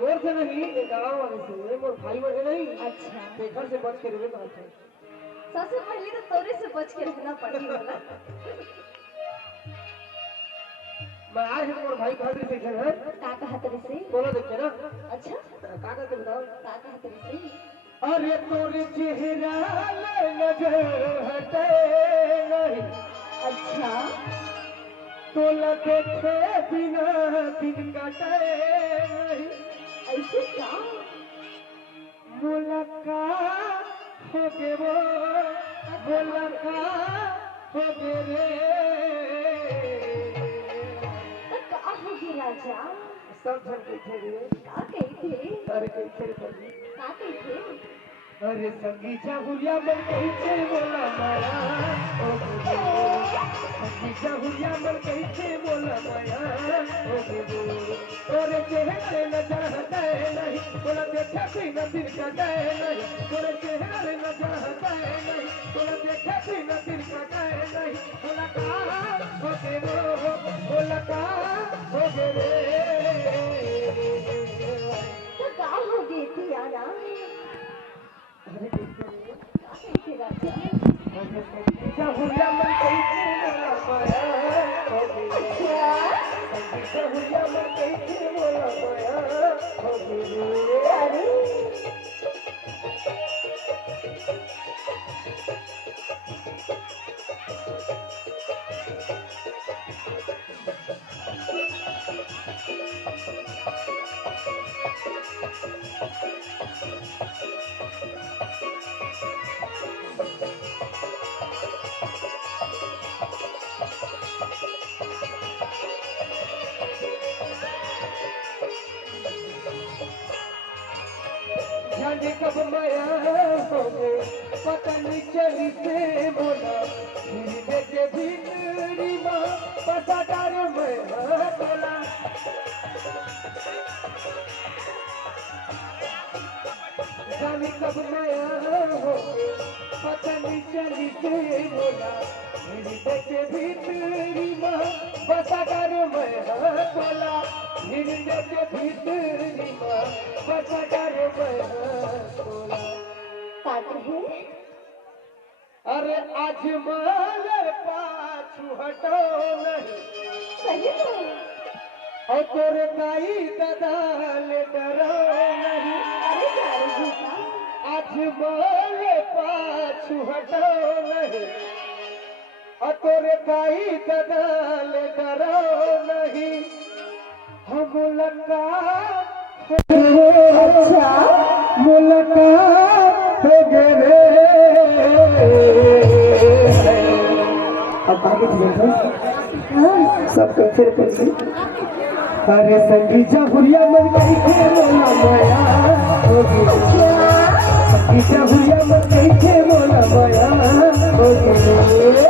मोर से नहीं ये गाँव वाले से मोर भाई वाले नहीं। अच्छा पेपर से बच के रहे बात है। सबसे पहले तो तोरे से बच के रहना पड़ी वाला। मैं आए हैं मोर भाई कहाँ से है का कहा तेरे से? बोलो देखे ना। अच्छा का कहते बताओ। का कहा तेरे से? अरे तोरे चेहरा ले नजर हटे नहीं। अच्छा तोला देखे बिना दिन कटे नहीं। ऐसे क्या? मुलाकात हो गए वो मुलाकात हो गए रे। तो का होगी राजा? सब जन कैसे रे का कहते? अरे कैसे रे पगली का कहते? अरे संगीता हुलिया मन कैसे बोला माया ओ संगीता हुलिया मन कैसे बोला माया ओ तोरे चेहरे नजर हटाए नहीं। तोरा देखा बिना दिल कटाए नहीं। तोरे चेहरे नजर हटाए नहीं। तोरा देखा बिना दिल कटाए नहीं। मुलाकात हो गए वो मुलाकात हो गए रे। तो का होगी थी यारा? अरे कैसे का कहते राजा? संगीता हुलिया मन कैसे बोला माया ओ अच्छा संगीता हुलिया मन कैसे बोला माया ओ अरे जाने कब माया हो गए पता नहीं चली से बोला धीरे के भीतरी माँ पता डार में बोला। जाने कब माया हो गए पता नहीं चली से बोला धीरे के भीतरी माँ पता डार में बोला। धीरे के भीतरी माँ पता डार में बोला। काटे है? अरे आज माल पाछू हटो नहीं। सही है। और तोरे गाई ददाल डरो नहीं। अरे यार बेटा आज माल पाछू हटो नहीं। और तोरे गाई ददाल डरो नहीं। हम मुलाकात अच्छा मुलाकात हो गए रे। अब आगे चले सब फिर कैसे। अरे संगीता हुलिया मन कैसे बोला माया हो गई। संगीता हुलिया मन कैसे बोला माया हो गई।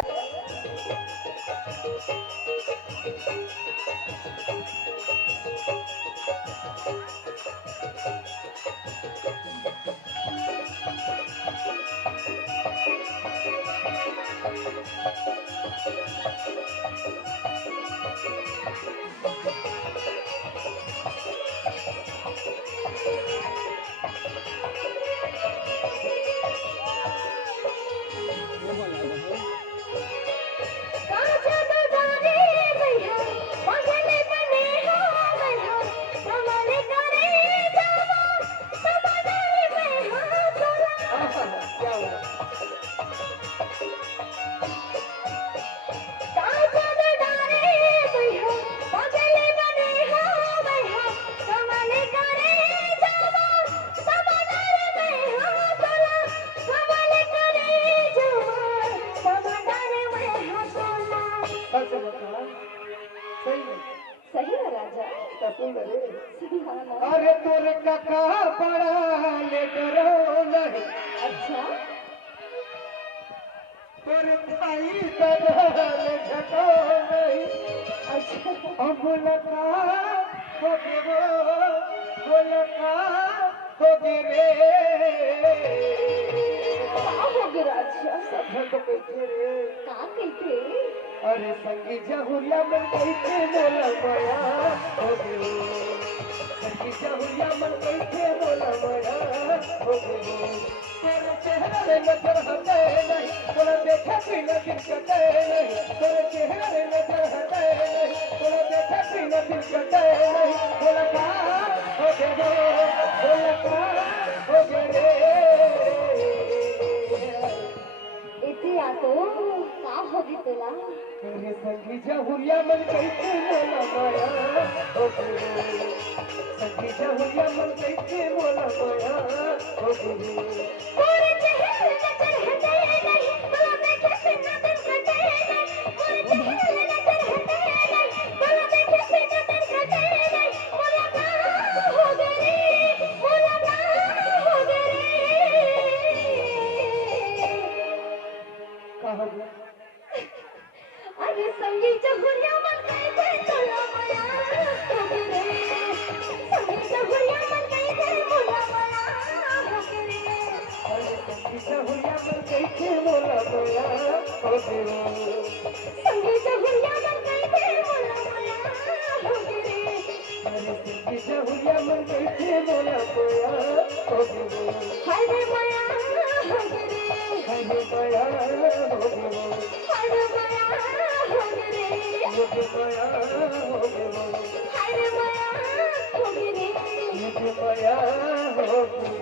सही है राजा। अरे तोरे काका बड़ा ले डरो नहीं। अच्छा तोरे भाई ददाल झटो नहीं। अच्छा अब मुलाकात हो गए वो मुलाकात हो गए रे। का होगी राजा? सब तो कैसे रे। का कहते? अरे संगीता हुलिया मन कैसे बोला माया हो गई। संगीता जहुरिया मन कैसे बोला माया हो गई तेरे चेहरे में नजर हटे नहीं बोला देखा बिना दिल कटे नहीं तेरे चेहरे में नजर हटे नहीं बोला देखा बिना दिल कटे नहीं बोला का हो गए बोला का हो गए इथे आतो का होगी तुला तेरे संगी जहुरिया मन कैसे बोला माया हो गई संगी जहुरिया मन कैसे बोला माया हो गई पूरे चेहरे नजर हटे नहीं बोला देखे बिना दिल कटे नहीं पूरे चेहरे नजर हटे नहीं बोला देखे बिना दिल कटे नहीं बोला ना हो गई बोला ना हो गई कहा अरे संगी जहुरिया मन कैसे बोला माया हो गई संगी जहुरिया मन कैसे बोला माया हो गई जहुरिया मन कैसे बोला माया हो गई संगी जहुरिया मन कैसे बोला माया हो गई अरे संगी जहुरिया मन कैसे बोला माया हो गई हाय रे माया हो गई हरे माया हो गई हाय रे माया हो गई मुझे माया हो गई हाय रे माया हो गई मुझे माया हो गई